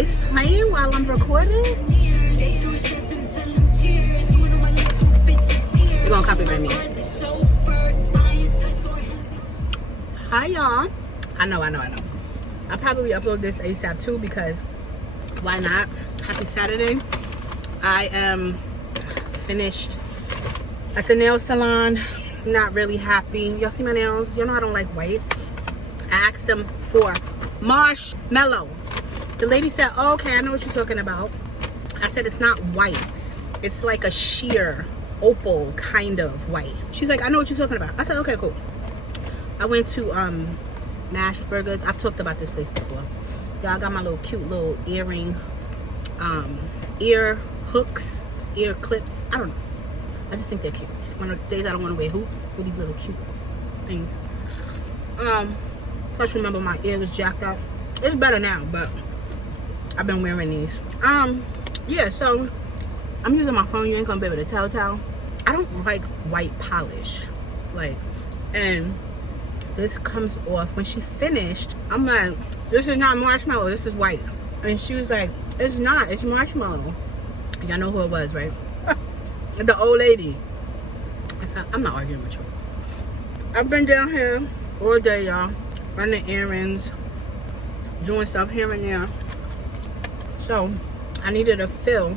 It's playing while I'm recording. You're gonna copyright me. Hi y'all. I know. I'll probably upload this ASAP too because why not? Happy Saturday. I am finished at the nail salon. Not really happy. Y'all see my nails? Y'all know I don't like white. I asked them for marshmallow. The lady said, oh, okay, I know what you're talking about. I said it's not white. It's like a sheer opal kind of white. She's like, I know what you're talking about. I said, okay, cool. I went to Mashed Burgers. I've talked about this place before. Y'all got my little cute little earring, ear hooks, ear clips. I don't know. I just think they're cute. One of the days I don't want to wear hoops with these little cute things. Plus remember my ear was jacked up. It's better now, but I've been wearing these. Yeah, so I'm using my phone. You ain't gonna be able to tell. I don't like white polish. Like, and this comes off. When she finished, I'm like, this is not marshmallow, this is white. And she was like, it's not, it's marshmallow. Y'all know who it was, right? The old lady. I said, I'm not arguing with you. I've been down here all day, y'all, running errands, doing stuff here and there. So I needed a fill.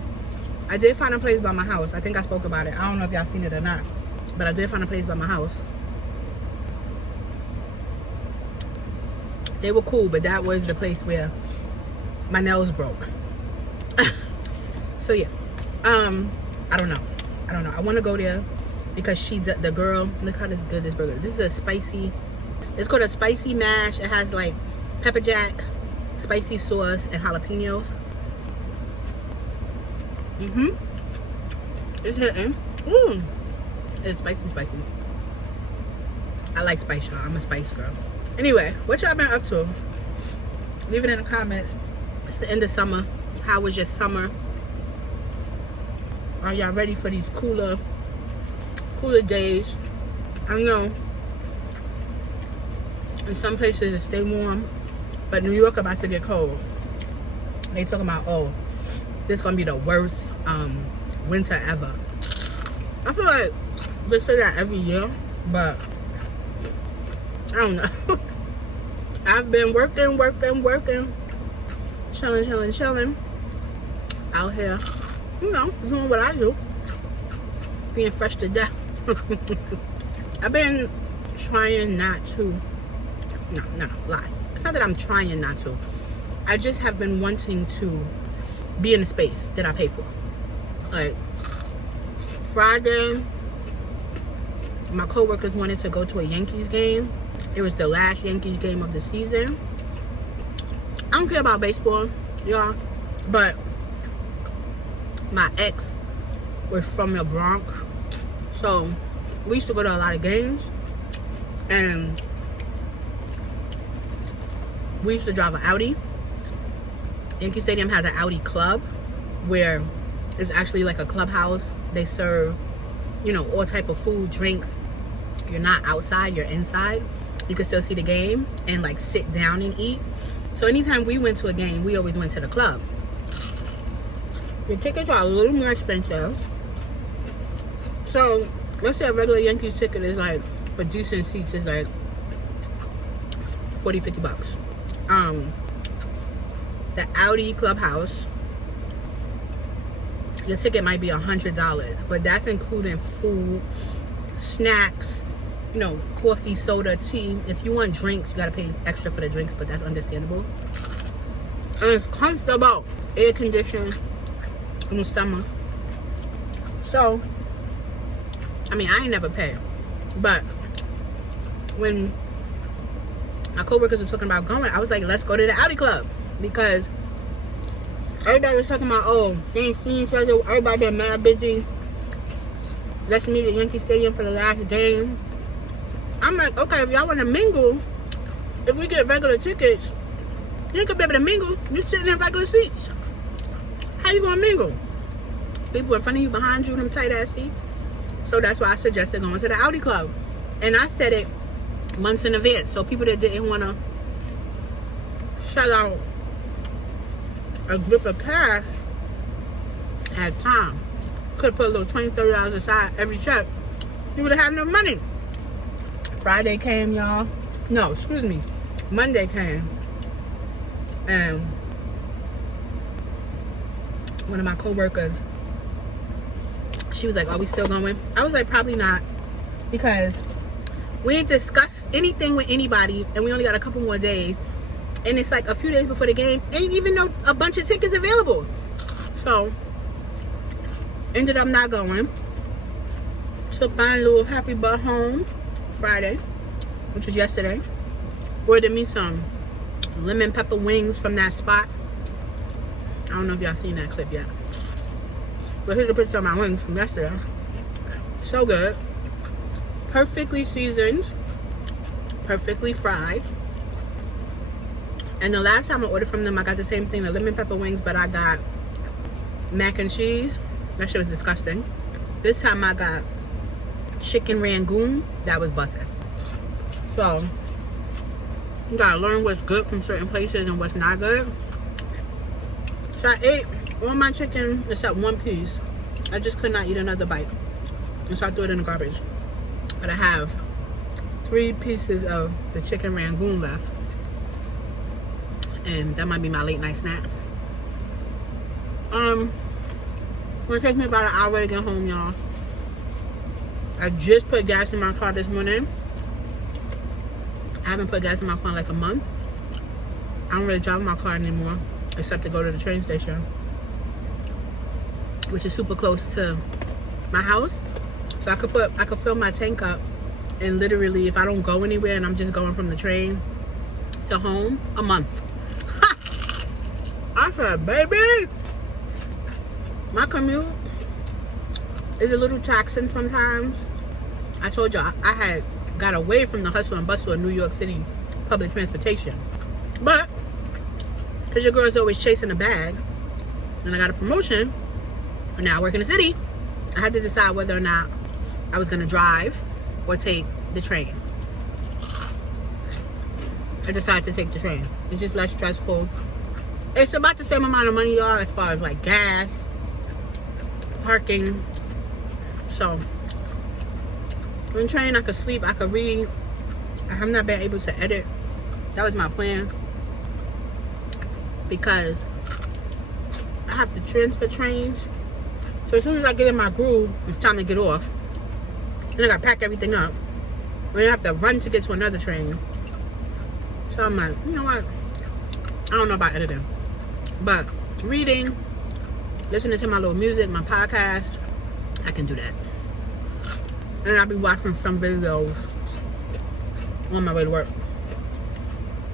I did find a place by my house. I think I spoke about it. I don't know if y'all seen it or not, but I did find a place by my house. They were cool, but that was the place where my nails broke. So yeah, I don't know. I want to go there because the girl, look how good this burger is. This is a spicy, it's called a spicy mash. It has like pepper jack, spicy sauce, and jalapenos. It's hitting. It's spicy. I like spice, y'all. I'm a spice girl. Anyway, what y'all been up to? Leave it in the comments. It's the end of summer. How was your summer? Are y'all ready for these cooler days? I know in some places it stay warm, but New York about to get cold. They talking about, oh, this is gonna be the worst winter ever. I feel like they say that every year, but I don't know. I've been working, chilling out here, you know, doing what I do, being fresh to death. I've been trying not to, no, lies. It's not that I'm trying not to. I just have been wanting to be in a space that I pay for. Like Friday, my coworkers wanted to go to a Yankees game. It was the last Yankees game of the season. I don't care about baseball, y'all, but my ex was from the Bronx, so we used to go to a lot of games, and we used to drive an Audi. Yankee Stadium has an Audi club where it's actually like a clubhouse. They serve, you know, all type of food, drinks. You're not outside, you're inside. You can still see the game and like sit down and eat. So anytime we went to a game, we always went to the club. The tickets are a little more expensive. So let's say a regular Yankees ticket is like, for decent seats, is like $40-50. The Audi clubhouse, your ticket might be $100, but that's including food, snacks, you know, coffee, soda, tea. If you want drinks, you gotta pay extra for the drinks, but that's understandable. And it's comfortable, air conditioned in the summer. So, I mean, I ain't never paid, but when my coworkers were talking about going, I was like, let's go to the Audi club, because everybody was talking about, oh, they ain't seen each other, everybody been mad busy, let's meet at Yankee Stadium for the last game. I'm like, okay, if y'all want to mingle, if we get regular tickets, you ain't gonna be able to mingle. You're sitting in regular seats. How you gonna mingle? People in front of you, behind you, them tight ass seats. So that's why I suggested going to the Audi club. And I said it months in advance, so people that didn't want to shell out a grip of cash at time. Could have put a little $20, $30 aside every check. You would have had enough money. Friday came, y'all. No, excuse me. Monday came. And one of my co-workers, she was like, are we still going? I was like, probably not. Because we ain't discussed anything with anybody. And we only got a couple more days. And it's like a few days before the game. Ain't even know a bunch of tickets available. So, ended up not going. Took my little happy butt home Friday, which was yesterday. Ordered me some lemon pepper wings from that spot. I don't know if y'all seen that clip yet. But here's a picture of my wings from yesterday. So good. Perfectly seasoned. Perfectly fried. And the last time I ordered from them, I got the same thing, the lemon pepper wings, but I got mac and cheese. That shit was disgusting. This time I got chicken rangoon. That was bussin'. So, you gotta learn what's good from certain places and what's not good. So I ate all my chicken except one piece. I just could not eat another bite. And so I threw it in the garbage. But I have 3 pieces of the chicken rangoon left. And that might be my late night snack. It's gonna take me about an hour to get home, y'all. I just put gas in my car this morning. I haven't put gas in my car in like a month. I don't really drive my car anymore, except to go to the train station, which is super close to my house. So I could fill my tank up, and literally, if I don't go anywhere and I'm just going from the train to home, a month. I said, baby, my commute is a little taxing sometimes. I told y'all I had got away from the hustle and bustle of New York City public transportation. But, because your girl's always chasing a bag, and I got a promotion, and now I work in the city, I had to decide whether or not I was going to drive or take the train. I decided to take the train. It's just less stressful. It's about the same amount of money, y'all, as far as like gas, parking. So, on the train, I could sleep, I could read. I have not been able to edit. That was my plan. Because I have to transfer trains. So as soon as I get in my groove, it's time to get off. Then I gotta pack everything up. Then I have to run to get to another train. So I'm like, you know what? I don't know about editing. But reading, listening to my little music, my podcast, I can do that. And I'll be watching some videos on my way to work.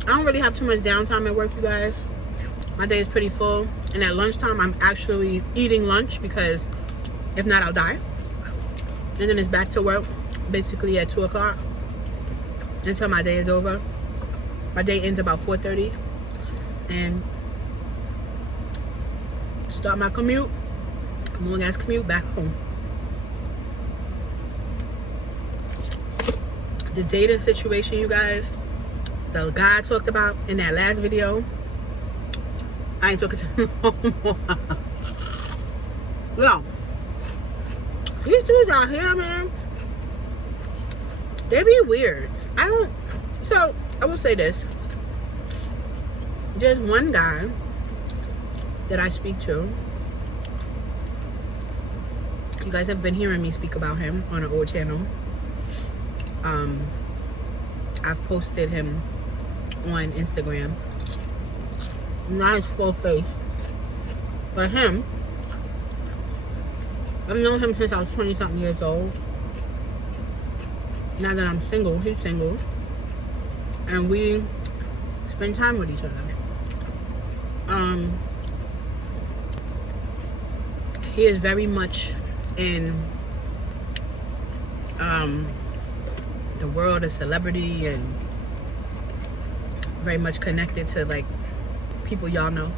I don't really have too much downtime at work, you guys. My day is pretty full. And at lunchtime, I'm actually eating lunch because if not, I'll die. And then it's back to work basically at 2 o'clock until my day is over. My day ends about 4:30. And start my commute. Long ass commute back home. The dating situation, you guys, the guy I talked about in that last video, I ain't talking to him no more. Yo, these dudes out here, man, they be weird. So I will say this. There's one guy that I speak to. You guys have been hearing me speak about him on an old channel. I've posted him on Instagram. Not his full face, but him. I've known him since I was 20-something years old. Now that I'm single, he's single, and we spend time with each other. He is very much in the world of celebrity and very much connected to like people y'all know.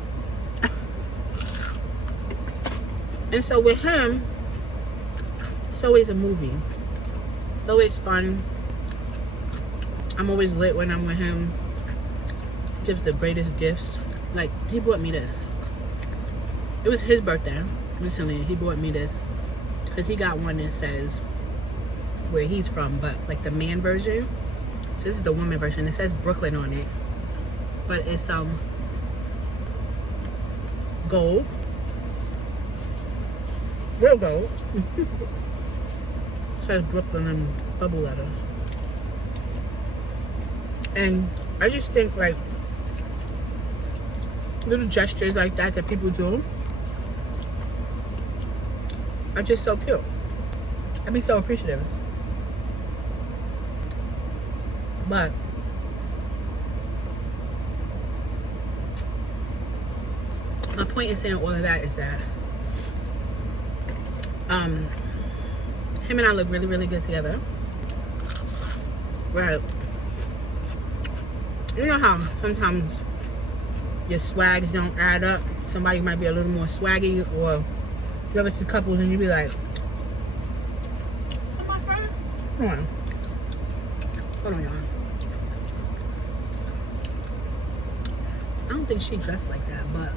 And so with him, it's always a movie. It's always fun. I'm always lit when I'm with him. He gives the greatest gifts. Like, he bought me this. It was his birthday recently. He bought me this because he got one that says where he's from, but like the man version. This is the woman version. It says Brooklyn on it, but it's gold, real gold. It says Brooklyn in bubble letters. And I just think like little gestures like that people do are just so cute. I'd be so appreciative. But my point in saying all of that is that him and I look really, really good together. Right. You know how sometimes your swags don't add up? Somebody might be a little more swaggy, or you ever see couples and you be like, "Oh, my friend? Hold on. Hold on, y'all. I don't think she dressed like that, but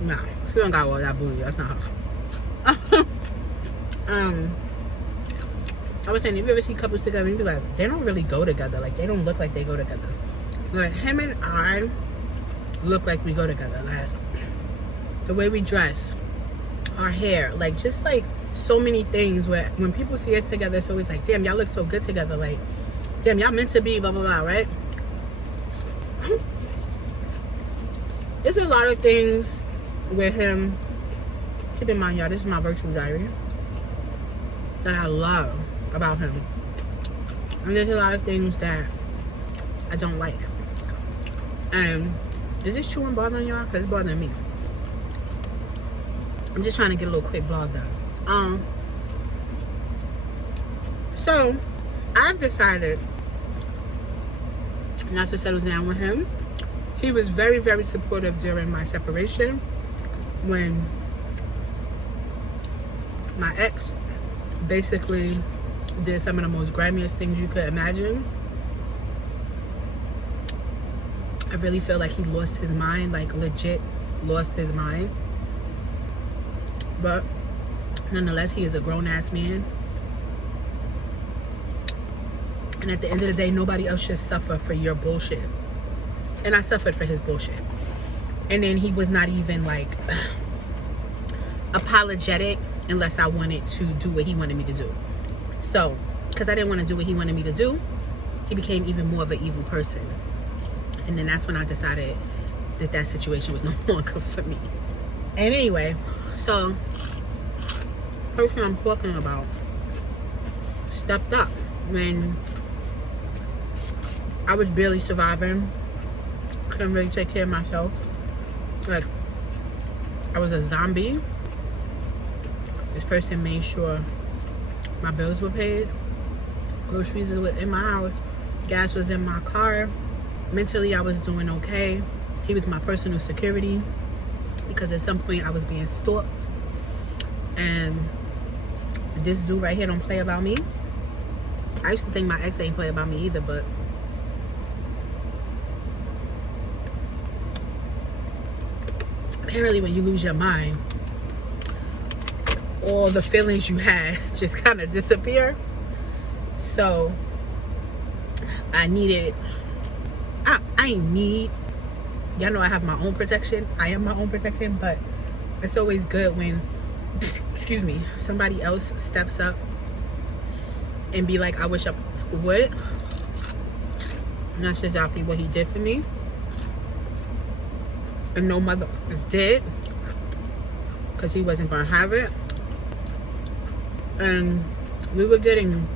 nah, she don't got all that booty. That's not her. I was saying, if you ever see couples together, you be like, they don't really go together. Like, they don't look like they go together. Like, him and I look like we go together. Like, the way we dress, our hair, like, just like so many things where when people see us together, it's always like, damn, y'all look so good together. Like, damn, y'all meant to be, blah, blah, blah, right? There's a lot of things with him. Keep in mind, y'all, this is my virtual diary that I love about him. And there's a lot of things that I don't like. And is this true and bothering y'all? Because it's bothering me. I'm just trying to get a little quick vlog done. So I've decided not to settle down with him. He was very, very supportive during my separation when my ex basically did some of the most grimiest things you could imagine. I really feel like he lost his mind, like legit lost his mind. But nonetheless, he is a grown-ass man. And at the end of the day, nobody else should suffer for your bullshit. And I suffered for his bullshit. And then he was not even like apologetic unless I wanted to do what he wanted me to do. So, because I didn't want to do what he wanted me to do, he became even more of an evil person. And then that's when I decided that that situation was no longer for me. And anyway, so the person I'm talking about stepped up when I was barely surviving. Couldn't really take care of myself. Like, I was a zombie. This person made sure my bills were paid, groceries were in my house, gas was in my car. Mentally, I was doing okay. He was my personal security because at some point I was being stalked. And this dude right here don't play about me. I used to think my ex ain't play about me either, but apparently when you lose your mind, all the feelings you had just kind of disappear. So I needed, y'all know I have my own protection. I am my own protection, but it's always good when, excuse me, somebody else steps up and be like, I wish I would. And that's exactly what he did for me. And no mother did, because he wasn't gonna have it. And we were getting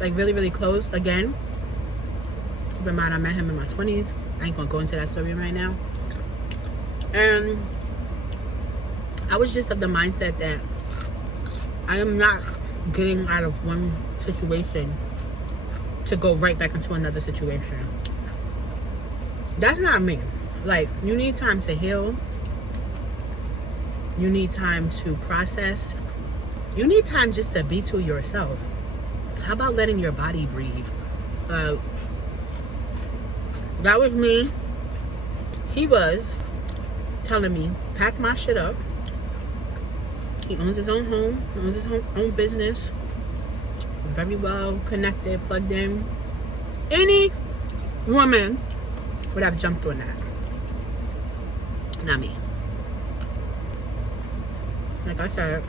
like really, really close again. Keep in mind, I met him in my 20s. I ain't gonna go into that story right now. And I was just of the mindset that I am not getting out of one situation to go right back into another situation. That's not me. Like, you need time to heal. You need time to process. You need time just to be to yourself. How about letting your body breathe? That was me. He was telling me, pack my shit up. He owns his own home, owns his own business, very well connected, plugged in. Any woman would have jumped on that. Not me. Like I said,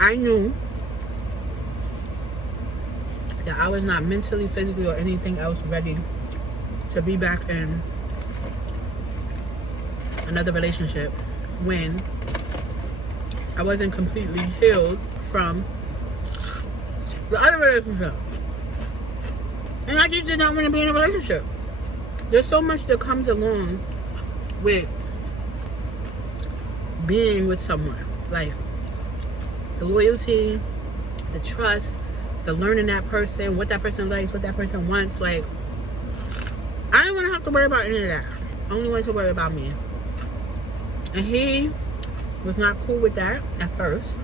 I knew that I was not mentally, physically, or anything else ready to be back in another relationship when I wasn't completely healed from the other relationship. And I just did not want to be in a relationship. There's so much that comes along with being with someone. Like the loyalty, the trust, the learning that person, what that person likes, what that person wants. Like, I didn't want to have to worry about any of that. I only wanted to worry about me. And he was not cool with that at first.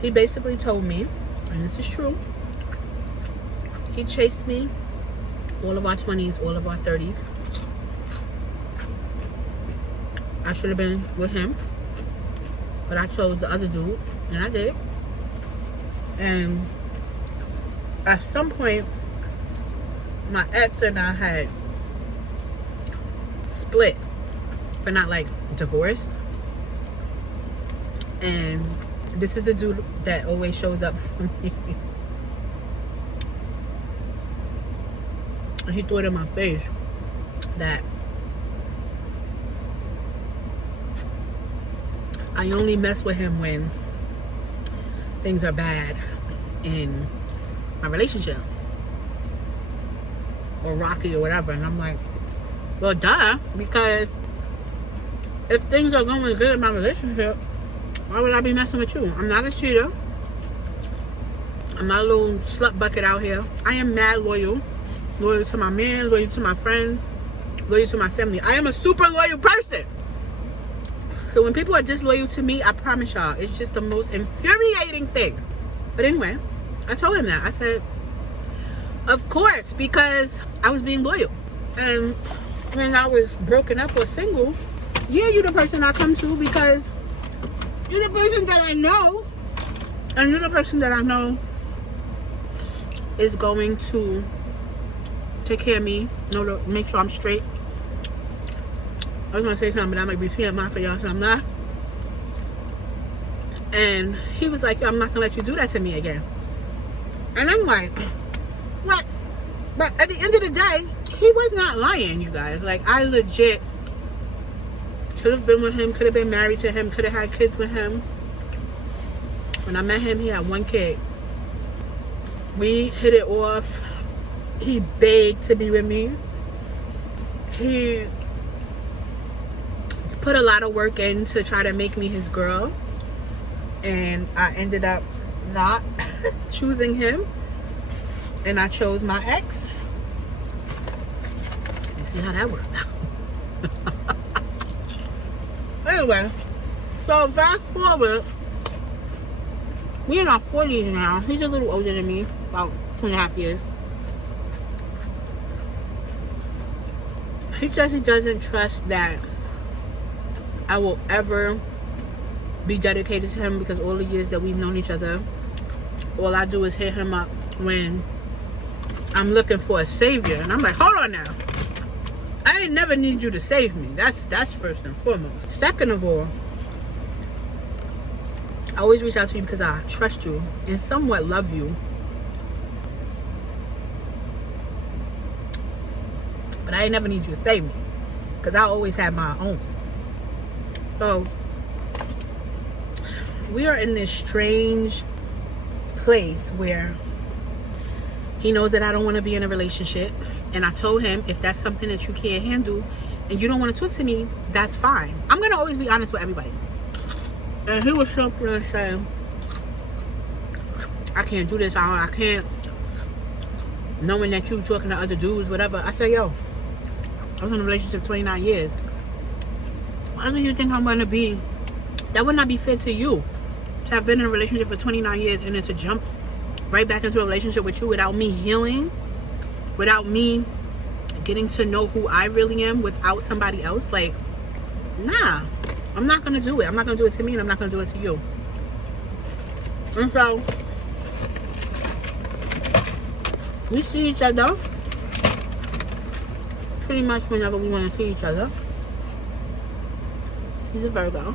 He basically told me, and this is true, he chased me all of our 20s, all of our 30s. I should have been with him, but I chose the other dude, and I did. And at some point, my ex and I had split, but not like divorced. And this is the dude that always shows up for me. And he threw it in my face that I only mess with him when things are bad in my relationship or rocky or whatever. And I'm like, well, duh, because if things are going good in my relationship, why would I be messing with you? I'm not a cheater. I'm not a little slut bucket out here. I am mad loyal. Loyal to my man, loyal to my friends, loyal to my family. I am a super loyal person. So when people are disloyal to me, I promise y'all, it's just the most infuriating thing. But anyway, I told him that. I said, of course, because I was being loyal. And when I was broken up or single, yeah, you're the person I come to because you're the person that I know. And you're the person that I know is going to take care of me, to make sure I'm straight. I was gonna say something, but I might be TMI for y'all, so I'm not. And he was like, I'm not gonna let you do that to me again. And I'm like, what? But at the end of the day, he was not lying, you guys. Like, I legit could have been with him, could have been married to him, could have had kids with him. When I met him, he had 1 kid. We hit it off. He begged to be with me. He put a lot of work in to try to make me his girl. And I ended up not choosing him. And I chose my ex. You see how that worked out. Anyway, so fast forward. We in our 40s now. He's a little older than me, about 2.5 years. He says he doesn't trust that I will ever be dedicated to him because all the years that we've known each other, all I do is hit him up when I'm looking for a savior. And I'm like, hold on now. I ain't never need you to save me. That's first and foremost. Second of all, I always reach out to you because I trust you and somewhat love you. But I ain't never need you to save me because I always have my own. So we are in this strange place where he knows that I don't want to be in a relationship. And I told him, if that's something that you can't handle and you don't want to talk to me, that's fine. I'm going to always be honest with everybody. And he was simply and saying, I can't do this. I can't. Knowing that you talking to other dudes, whatever. I said, yo, I was in a relationship 29 years. Why do you think I'm going to be? That would not be fair to you. To have been in a relationship for 29 years and then to jump right back into a relationship with you without me healing, without me getting to know who I really am without somebody else. Like, Nah, I'm not gonna do it. I'm not gonna do it to me, and I'm not gonna do it to you. And so we see each other pretty much whenever we want to see each other. He's a Virgo.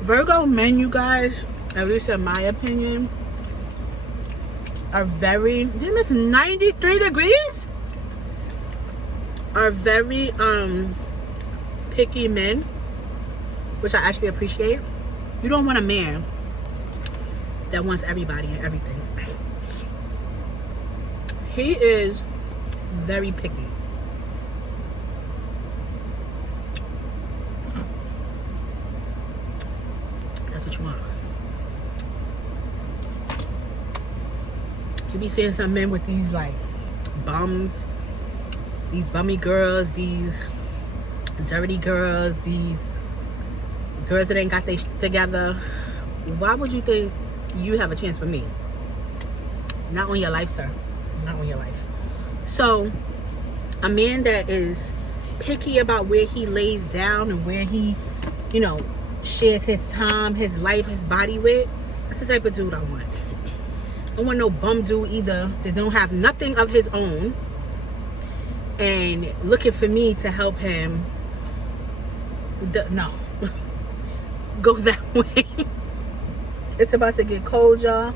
Virgo men, you guys, at least in my opinion, are very, didn't it's 93 degrees? Are very picky men, which I actually appreciate. You don't want a man that wants everybody and everything. He is very picky. That's what you want. You be seeing some men with these like bums, these bummy girls, these dirty girls, these girls that ain't got their shit together. Why would you think you have a chance with me? Not on your life, sir. Not on your life. So a man that is picky about where he lays down and where he, you know, shares his time, his life, his body with, that's the type of dude I want. I don't want no bum dude either that don't have nothing of his own and looking for me to help him. No. Go that way. It's about to get cold, y'all.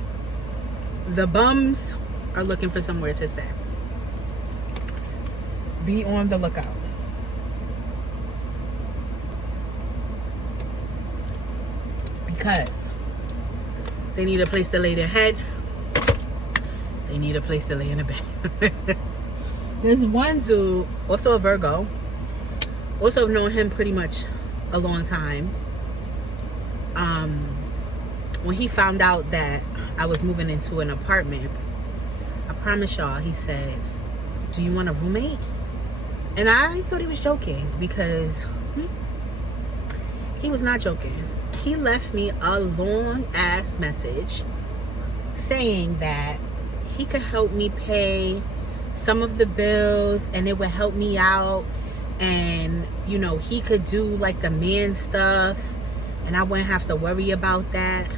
The bums are looking for somewhere to stay. Be on the lookout. Because they need a place to lay their head. They need a place to lay in a bed. There's one dude, also a Virgo. Also have known him pretty much a long time. When he found out that I was moving into an apartment, I promise y'all, he said, "Do you want a roommate?" And I thought he was joking, because he was not joking. He left me a long ass message saying that he could help me pay some of the bills and it would help me out, and you know, he could do like the man stuff and I wouldn't have to worry about that.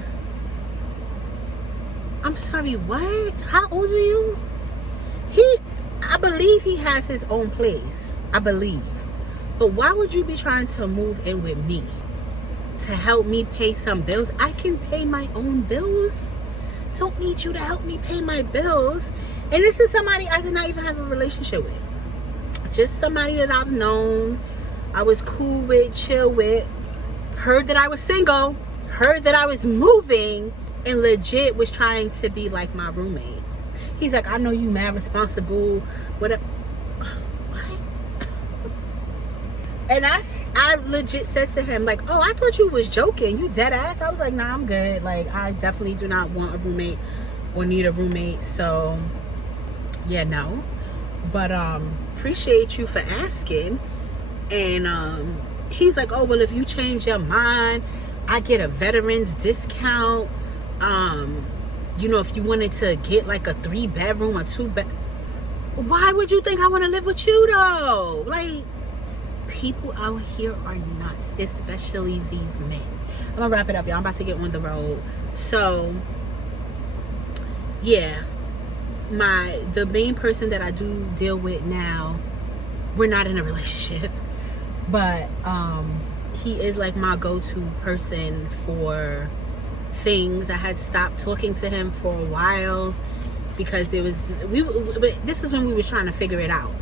I'm sorry, what? How old are you? I believe he has his own place. I believe. But why would you be trying to move in with me to help me pay some bills? I can pay my own bills. Don't need you to help me pay my bills. And this is somebody I did not even have a relationship with. Just somebody that I've known, I was cool with, chill with. Heard that I was single. Heard that I was moving. And legit was trying to be like my roommate. He's like, "I know you mad responsible." What? And I legit said to him, like, "Oh, I thought you was joking. You dead ass?" I was like, "Nah, I'm good. Like, I definitely do not want a roommate or need a roommate." So, yeah, no. But appreciate you for asking. And he's like, "Oh, well, if you change your mind, I get a veterans discount. You know, if you wanted to get like a 3-bedroom or 2-bed." Why would you think I want to live with you though? Like, people out here are nuts, especially these men. I'm gonna wrap it up, y'all. I'm about to get on the road. So yeah, the main person that I do deal with now, we're not in a relationship, but he is like my go-to person for things. I had stopped talking to him for a while because this was when we was trying to figure it out.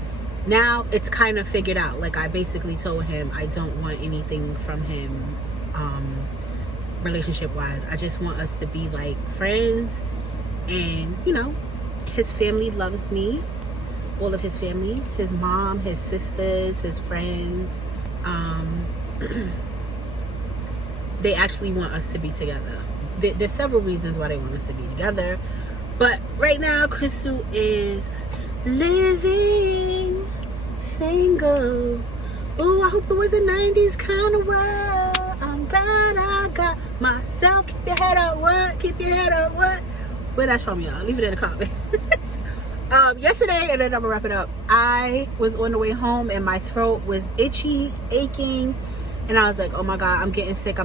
Now it's kind of figured out. Like, I basically told him I don't want anything from him relationship wise. I just want us to be like friends. And you know, his family loves me, all of his family, his mom, his sisters, his friends, they actually want us to be together. There's several reasons why they want us to be together, but right now Crystal is living single. Oh, I hope it was a 90s kind of world. I'm glad I got myself. Keep your head up, what? Keep your head up, what? Where that's from, y'all? Leave it in the comments. Yesterday, and then I'm gonna wrap it up, I was on the way home and my throat was itchy, aching, and I was like, oh my god, I'm getting sick.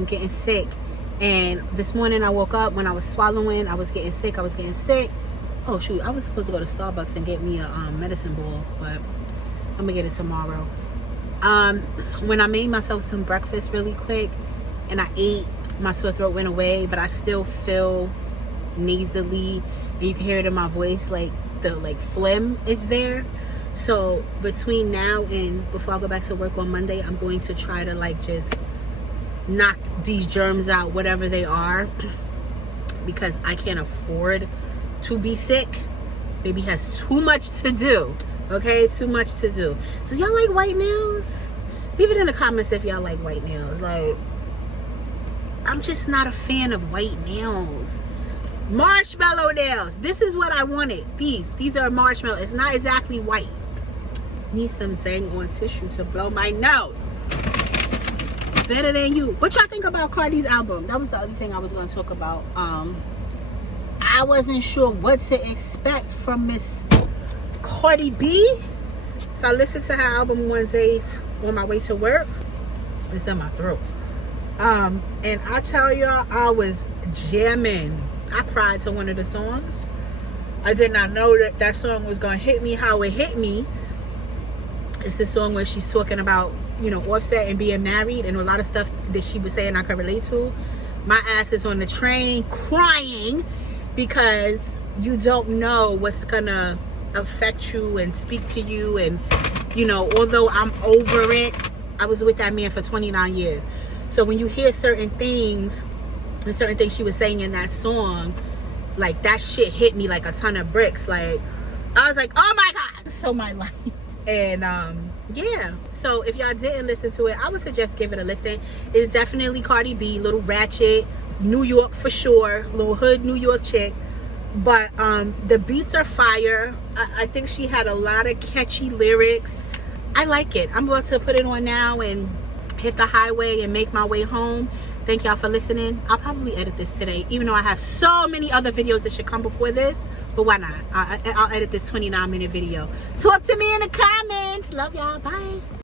And this morning I woke up, when I was swallowing, I was getting sick. Oh shoot, I was supposed to go to Starbucks and get me a medicine ball, but I'm gonna get it tomorrow. When I made myself some breakfast really quick and I ate, my sore throat went away, but I still feel nasally, and you can hear it in my voice, like the phlegm is there. So between now and before I go back to work on Monday, I'm going to try to just knock these germs out, whatever they are, because I can't afford to be sick. Baby has too much to do. Okay, too much to do. So y'all like white nails? Leave it in the comments if y'all like white nails. I'm just not a fan of white nails. Marshmallow nails. This is what I wanted. These are marshmallow. It's not exactly white. Need some Zang on tissue to blow my nose. Better Than You. What y'all think about Cardi's album? That was the other thing I was going to talk about. I wasn't sure what to expect from Miss Cardi B, so I listened to her album one day on my way to work. It's in my throat. And I tell y'all, I was jamming. I cried to one of the songs. I did not know that song was gonna hit me how it hit me. It's the song where she's talking about, Offset and being married, and a lot of stuff that she was saying I could relate to. My ass is on the train crying because you don't know what's gonna affect you and speak to you. And although I'm over it, I was with that man for 29 years. So when you hear certain things she was saying in that song, that shit hit me like a ton of bricks. I was like, oh my god, so my life. And yeah, so if y'all didn't listen to it, I would suggest give it a listen. It's definitely Cardi B, little ratchet, New York for sure, little hood New York chick. But the beats are fire. I think she had a lot of catchy lyrics. I like it. I'm about to put it on now and hit the highway and make my way home. Thank y'all for listening. I'll probably edit this today, even though I have so many other videos that should come before this. But why not? I'll edit this 29-minute video. Talk to me in the comments. Love y'all. Bye.